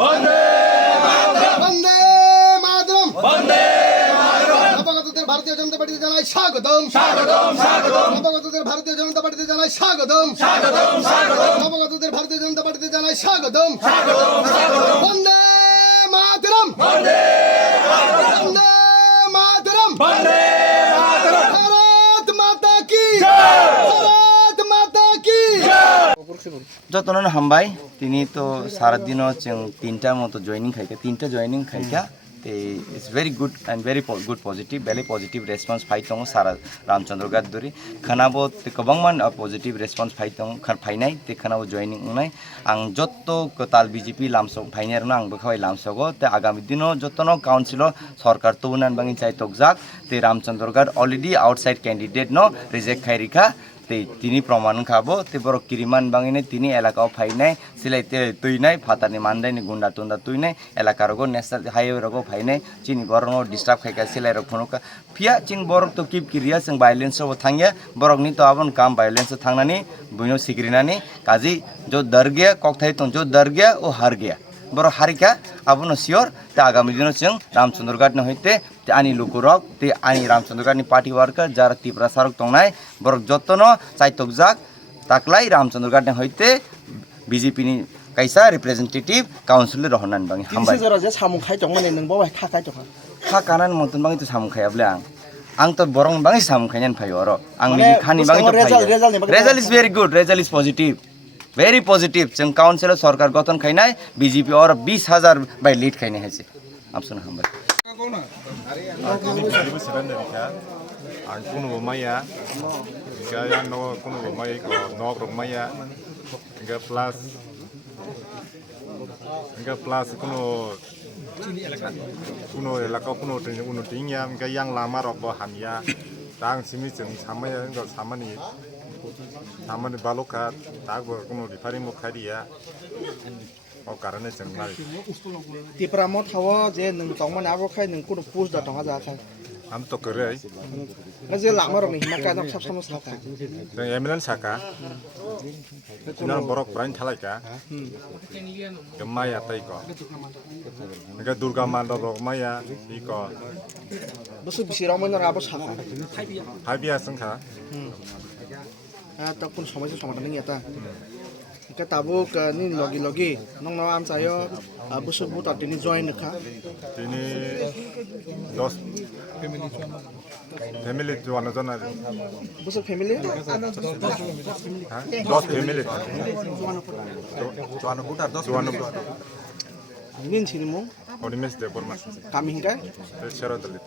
বন্দে মাতরম বন্দে মাতরম বন্দে মাতরম নবাগতদের ভারতীয় জনতা পার্টিতে জানাই স্বাগতম স্বাগতম স্বাগতম নবাগতদের ভারতীয় জনতা পার্টিতে জানাই স্বাগতম স্বাগতম স্বাগতম নবাগতদের ভারতীয় জনতা পার্টিতে জানাই স্বাগতম স্বাগতম স্বাগতম বন্দে মাতরম বন্দে বন্দে মাতরম বন্দে মাতরম ভারত মাতা কি জয় ভারত মাতা কি যতন হামবাই তিনি তো সারাদিনও তিনটার মতো তিনটা জয়নিং খাইকা ते it's very good and very good positive बेले पॉजिटिव रेस्पॉन्स फाइट दङ सारा रामचंद्र घाट दुरी खानाबो गोबांमान पॉजिटिव रेस्पॉन्स फाइट दङ फाइनाय ते खानाबो जॉइनिंग उनाय आं जत्तो ताल बीजेपी लामसो फाइनायरनो आं बखाय लामसोगो ते आगामी दिनो जत्तनो काउन्सिलर सरकार तो उनान बांगि चाइ तकजाक ते Ramchandra Ghat already outside candidate नो रिजेक्ट खाइरिखा ते तिनी प्रमाण खाबो ते बरो किरिमान बांगिने तिनी एलाकाव फाइनाय सिलाइते तुइनाय फातानि मान्दायनि गुन्डा तुन्दा तुइनाय एलाकारगो नेशनल हाईवे रगो फाइनाय चिनि बरनो डिस्टर्ब खायका सिलाइरो फनुका फिया चिं बरक तो किप किरिया जों वायलेंस रो थांगिया बरकनि तो आबन काम वायलेंस थांनानि बुइनो सिग्रिनानि काजी जो डर गया ककथाय तो जो डर गया ओ हार गया बरो हारिका आबनो सियोर ते आगामी दिनो जों रामचंद्र घाट न होइते ते आनी लुकुरक ते आनी रामचंद्र घाटनि पार्टी वर्कर जार तीव्र सारक तंगनाय बरक जत्तनो चाइतकजाक ताकलाय रामचंद्र घाट न होइते बीजेपी नि काइसा रिप्रेजेंटेटिव काउंसिल रहनान बांगि हामबाय जरा जे सामु खाय दं माने नों बावहाय खाखाय दं खा कानान मतन बांगि तो सामु खायाब्ले आं तो बरं बांगि सामु खायनान फायो र आं नि खानि बांगि तो result is very good result is positive very positive जों काउंसिल सरकार गठन खायनाय बीजेपी और 20,000 बाय लीड खायनाय हेसे आपसन हामबाय ang kuno maya kaya no kuno maya ko nok rok maya ga plus kuno elaka kuno tin kuno tingya ga yang lama rok bo hamya tang simi jeng samaya ga samani baloka tagbo kuno rifari mo khariya o karane jeng mari तिप्रामो थाव जे नों तंगमन आबो खाय नों कुनो पुस दा तंगा जाखाय am to kore जे लामा रनि हिमाका नक सब सम साका जों एम्बुलेंस साका कुनो borok brain thalaika maya tai ko ga durga mandop rok maya iko बसु बिसिरामन आबो साका habia sangkha त कुन समय समाधान नि eta के ताबो नि लगी लगी नंग न आमचायो बसु बुता तिनि जॉइन खा ini 10 family juana jana Basu family 10 family juana butar 10 juana निन छिनि मु onimes de borma कामी हिंगा Seratoli